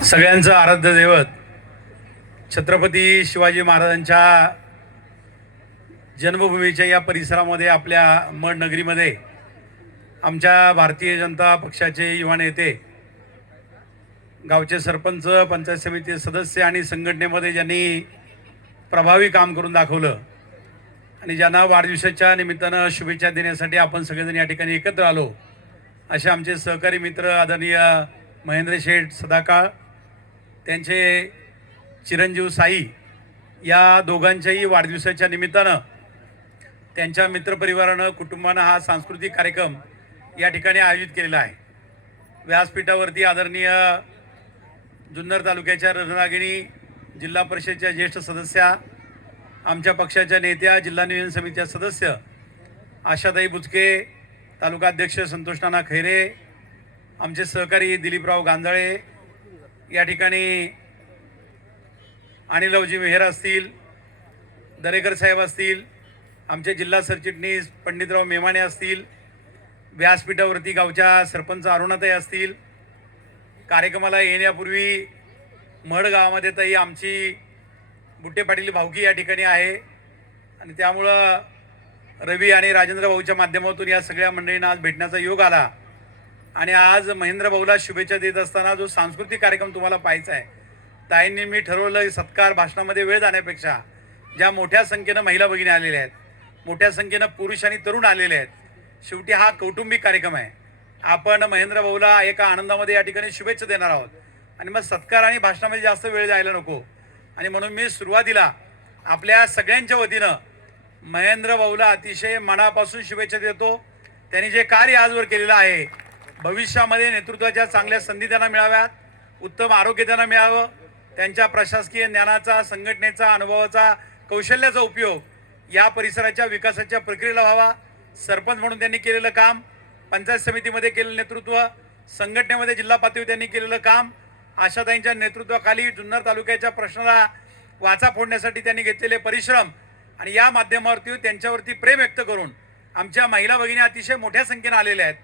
सगळ्यांचं आराध्य दैवत छत्रपती शिवाजी महाराजांच्या जन्मभूमीच्या या परिसरामध्ये आपल्या मड नगरीमध्ये आमच्या भारतीय जनता पक्षाचे युवा नेते गावचे सरपंच पंचायत समिती सदस्य आणि संघटनेमध्ये ज्यांनी प्रभावी काम करून दाखवलं आणि ज्यांना वाढदिवसाच्या निमित्तानं शुभेच्छा देण्यासाठी आपण सगळेजण या ठिकाणी एकत्र आलो असे आमचे सहकारी मित्र आदरणीय महेंद्र शेठ सदाकाळ त्यांचे चिरंजीव साई या दोघांच्याही वाढदिवसाच्या निमित्तानं त्यांच्या मित्रपरिवारानं कुटुंबानं हा सांस्कृतिक कार्यक्रम या ठिकाणी आयोजित केलेला आहे. व्यासपीठावरती आदरणीय जुन्नर तालुक्याच्या रणरागिणी जिल्हा परिषदेच्या ज्येष्ठ सदस्या आमच्या पक्षाच्या नेत्या जिल्हा नियोजन समितीच्या सदस्य आशाताई बुचके तालुकाध्यक्ष संतोष नाना खैरे आमचे सहकारी दिलीपराव गांजाळे या ठिकाणी अनिलवजी मेहर असतील दरेकर साहेब असतील आमचे जिल्हा सरचिटणीस पंडितराव मेमाने असतील व्यासपीठावरती गावच्या सरपंच अरुणाताई असतील कार्यक्रमाला येण्यापूर्वी मड गावामध्ये ताई आमची बुट्टे पाटील भाऊकी या ठिकाणी आहे. आणि त्यामुळं रवी आणि राजेंद्र भाऊच्या माध्यमातून या सगळ्या मंडळींना आज भेटण्याचा योग आला. आणि आज महेंद्र भाऊला शुभेच्छा देत असताना जो सांस्कृतिक कार्यक्रम तुम्हाला पाहायचा आहे ताईंनी मी ठरवलं सत्कार भाषणामध्ये वेळ जाण्यापेक्षा ज्या मोठ्या संख्येनं महिला भगिनी आलेल्या आहेत मोठ्या संख्येनं पुरुष आणि तरुण आलेले आहेत शेवटी हा कौटुंबिक कार्यक्रम आहे. आपण महेंद्र भाऊला एका आनंदामध्ये या ठिकाणी शुभेच्छा देणार आहोत. आणि मग सत्कार आणि भाषणामध्ये जास्त वेळ जायला नको. आणि म्हणून मी सुरुवातीला आपल्या सगळ्यांच्या वतीनं महेंद्र भाऊला अतिशय मनापासून शुभेच्छा देतो. त्यांनी जे कार्य आजवर केलेलं आहे भविष्यामध्ये नेतृत्वाच्या चांगल्या संधी त्यांना मिळाव्यात उत्तम आरोग्य त्यांना मिळावं त्यांच्या प्रशासकीय ज्ञानाचा संघटनेचा अनुभवाचा कौशल्याचा उपयोग या परिसराच्या विकासाच्या प्रक्रियेला व्हावा. सरपंच म्हणून त्यांनी केलेलं काम पंचायत समितीमध्ये केलेलं नेतृत्व संघटनेमध्ये जिल्हा पातळीवर त्यांनी केलेलं काम आशाताईंच्या नेतृत्वाखाली जुन्नर तालुक्याच्या प्रश्नाला वाचा फोडण्यासाठी त्यांनी घेतलेले परिश्रम आणि या माध्यमावरती त्यांच्यावरती प्रेम व्यक्त करून आमच्या महिला भगिनी अतिशय मोठ्या संख्येनं आलेल्या आहेत.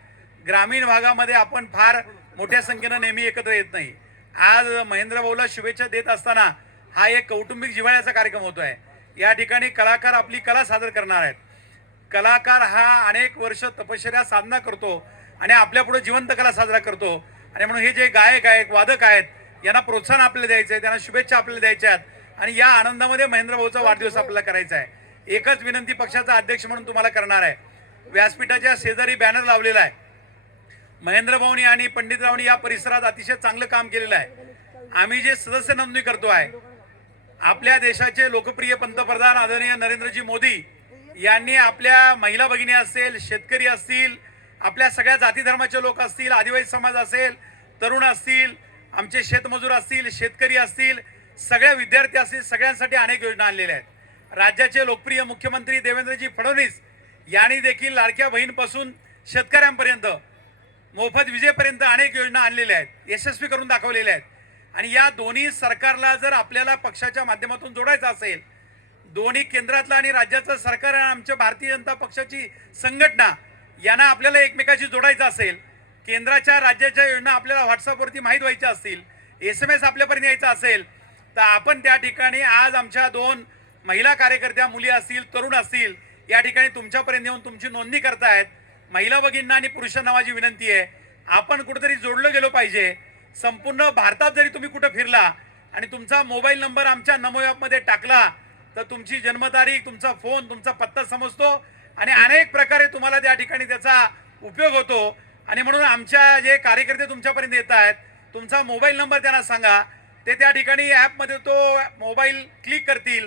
ग्रामीण भागामध्ये आपण फार मोठ्या संख्येनं नेहमी एकत्र येत नाही. आज महेंद्र भाऊला शुभेच्छा देत असताना हा एक कौटुंबिक जिव्हाळ्याचा कार्यक्रम होतो आहे या ठिकाणी कलाकार आपली कला सादर करणार आहेत. कलाकार हा अनेक वर्ष तपश्चर्या साधना करतो आणि आपल्या पुढे जिवंत कला साजरा करतो. आणि म्हणून हे जे गायक आहेत वादक आहेत यांना प्रोत्साहन आपल्याला द्यायचं आहे त्यांना शुभेच्छा आपल्याला द्यायच्या आहेत. आणि या आनंदामध्ये महेंद्र भाऊचा वाढदिवस आपल्याला करायचा आहे. एकच विनंती पक्षाचा अध्यक्ष म्हणून तुम्हाला करणार आहे. व्यासपीठाच्या शेजारी बॅनर लावलेला आहे. महेंद्र भाऊनी आणि पंडितरावनी या परिसरात अतिशय चांगलं काम केलेलं आहे. आम्ही जे सदस्य नोंदणी करतो आहे आपल्या देशाचे लोकप्रिय पंतप्रधान आदरणीय नरेंद्रजी मोदी यांनी आपल्या महिला भगिनी असेल शेतकरी असतील आपल्या सगळ्या जाती धर्माचे लोक असतील आदिवासी समाज असेल तरुण असतील आमचे शेतमजूर असतील शेतकरी असतील सगळ्या विद्यार्थी असतील सगळ्यांसाठी अनेक योजना आणलेल्या आहेत. राज्याचे लोकप्रिय मुख्यमंत्री देवेंद्रजी फडणवीस यांनी देखील लाडक्या बहीणपासून शेतकऱ्यांपर्यंत मोफत विजेपर्यंत अनेक योजना आणलेल्या आहेत यशस्वी करून दाखवलेल्या आहेत. आणि या दोन्ही सरकारला जर आपल्याला पक्षाच्या माध्यमातून जोडायचं असेल दोन्ही केंद्रातलं आणि राज्याचं सरकार आणि आमच्या भारतीय जनता पक्षाची संघटना यांना आपल्याला एकमेकाशी जोडायचं असेल केंद्राच्या राज्याच्या योजना आपल्याला व्हॉट्सअपवरती माहीत व्हायच्या असतील एस एम एस आपल्यापर्यंत यायचं असेल तर आपण त्या ठिकाणी आज आमच्या दोन महिला कार्यकर्त्या मुली असतील तरुण असतील या ठिकाणी तुमच्यापर्यंत येऊन तुमची नोंदणी करतायत. महिला भगिनींना आणि पुरुषांना माझी विनंती आहे. आपण कुठेतरी जोडलं गेलो पाहिजे. संपूर्ण भारतात जरी तुम्ही कुठं फिरला आणि तुमचा मोबाईल नंबर आमच्या नमो ॲपमध्ये टाकला तर तुमची जन्मतारीख तुमचा फोन तुमचा पत्ता समजतो आणि अनेक प्रकारे तुम्हाला त्या ठिकाणी त्याचा उपयोग होतो. आणि म्हणून आमच्या जे कार्यकर्ते तुमच्यापर्यंत येत आहेत तुमचा मोबाईल नंबर त्यांना सांगा. ते त्या ठिकाणी ॲपमध्ये तो मोबाईल क्लिक करतील.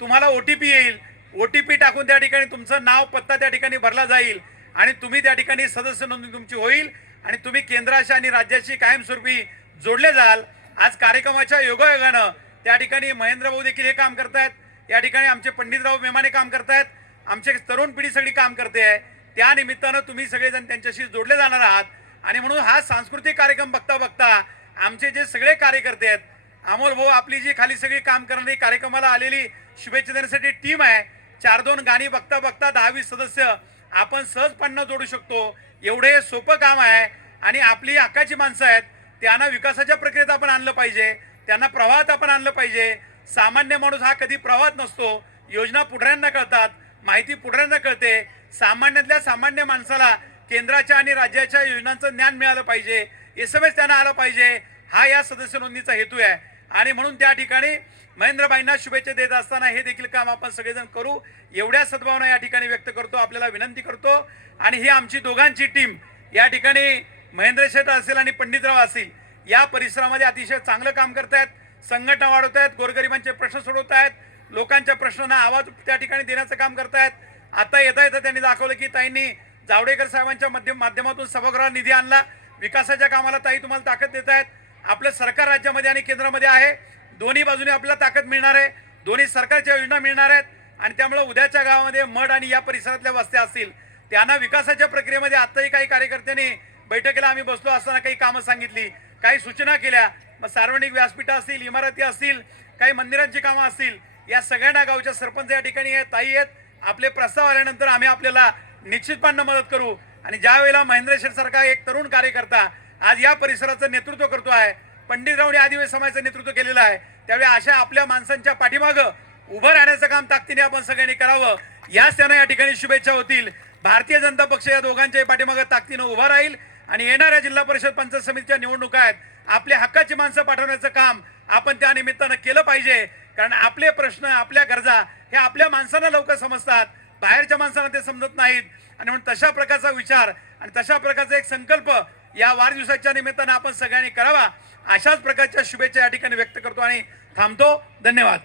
तुम्हाला ओ टी पी येईल. ओ टी पी टाकून त्या ठिकाणी तुमचं नाव पत्ता त्या ठिकाणी भरला जाईल. आणि तुम्ही त्या ठिकाणी सदस्य नोंदणी तुमची होईल आणि तुम्ही केंद्राशी आणि राज्याशी कायमस्वरूपी जोडले जाल. आज कार्यक्रमाच्या योगायोगानं त्या ठिकाणी महेंद्र भाऊ देखील हे काम करतायत. या ठिकाणी आमचे पंडितराव मेमाने काम करतायत. आमचे तरुण पिढी सगळी काम करते. आहे त्या निमित्तानं तुम्ही सगळेजण त्यांच्याशी जोडले जाणार आहात. आणि म्हणून हा सांस्कृतिक कार्यक्रम बघता बघता आमचे जे सगळे कार्यकर्ते आहेत अमोल भाऊ आपली जी खाली सगळी काम करणारी कार्यक्रमाला आलेली शुभेच्छा देण्यासाठी टीम आहे. चार दोन गाणी बघता बघता दहावीस सदस्य आपण सहजपणे जोडू शकतो. एवढे सोपं काम आहे. आणि आपली हक्काची माणसं आहेत त्यांना विकासाच्या प्रक्रियेत आपण आणलं पाहिजे. त्यांना प्रवाहात आपण आणलं पाहिजे. सामान्य माणूस हा कधी प्रवाहात नसतो. योजना पुढऱ्यांना कळतात माहिती पुढऱ्यांना कळते. सामान्यातल्या सामान्य माणसाला केंद्राच्या आणि राज्याच्या योजनांचं ज्ञान मिळालं पाहिजे. एस एम एस त्यांना आलं पाहिजे. हा या सदस्य नोंदणीचा हेतू आहे. आणि म्हणून त्या ठिकाणी महेंद्रबाईंना शुभेच्छा देत असताना हे देखील काम आपण सगळेजण करू. एवढ्या सद्भावना या ठिकाणी व्यक्त करतो आपल्याला विनंती करतो. आणि ही आमची दोघांची टीम या ठिकाणी महेंद्र शेठ असेल आणि पंडितराव असेल या परिसरामध्ये अतिशय चांगलं काम करतायत. संघटना वाढवत आहेत गोरगरिबांचे प्रश्न सोडवत आहेत लोकांच्या प्रश्नांना आवाज त्या ठिकाणी देण्याचं काम करतायत. आता येता येता त्यांनी दाखवलं की ताईंनी जावडेकर साहेबांच्या माध्यम माध्यमातून सभागृहात निधी आणला. विकासाच्या कामाला ताई तुम्हाला ताकद देत आहेत आपलं सरकार राज्यामध्ये आणि केंद्रामध्ये आहे. दोन्ही बाजूने आपल्याला ताकद मिळणार आहे. दोन्ही सरकारच्या योजना मिळणार आहेत. आणि त्यामुळे उद्याच्या गावामध्ये मड आणि या परिसरातल्या वस्त्या असतील. त्यांना विकासाच्या प्रक्रियेमध्ये आताही काही कार्यकर्त्यांनी बैठकीला आम्ही बसलो असताना काही कामं सांगितली. काही सूचना केल्या. मग सार्वजनिक व्यासपीठं असतील इमारती असतील काही मंदिरांची कामं असतील या सगळ्यांना गावच्या सरपंच या ठिकाणी आहेत ताई आहेत. आपले प्रस्ताव आल्यानंतर आम्ही आपल्याला निश्चितपणे मदत करू. आणि ज्या वेळेला महेंद्रेश्वर सारखा एक तरुण कार्यकर्ता आज या परिसराचं नेतृत्व करतो आहे पंडितरावने आदिवासी समाजाचं नेतृत्व केलेलं आहे. त्यावेळी अशा आपल्या माणसांच्या पाठीमागं उभं राहण्याचं काम ताकदीने आपण सगळ्यांनी करावं. याच त्यांना या ठिकाणी शुभेच्छा होतील. भारतीय जनता पक्ष या दोघांच्याही पाठीमागं ताकदीनं उभा राहील आणि येणाऱ्या जिल्हा परिषद पंचायत समितीच्या निवडणुका आहेत. आपल्या हक्काची माणसं पाठवण्याचं काम आपण त्या निमित्तानं केलं पाहिजे. कारण आपले प्रश्न आपल्या गरजा हे आपल्या माणसांना लवकर समजतात. बाहेरच्या माणसांना ते समजत नाहीत. आणि म्हणून तशा प्रकारचा विचार आणि तशा प्रकारचा एक संकल्प या वाढदिवसाच्या निमित्तानं आपण सगळ्यांनी करावा. अशाच प्रकारच्या शुभेच्छा या ठिकाणी व्यक्त करतो आणि थांबतो. धन्यवाद.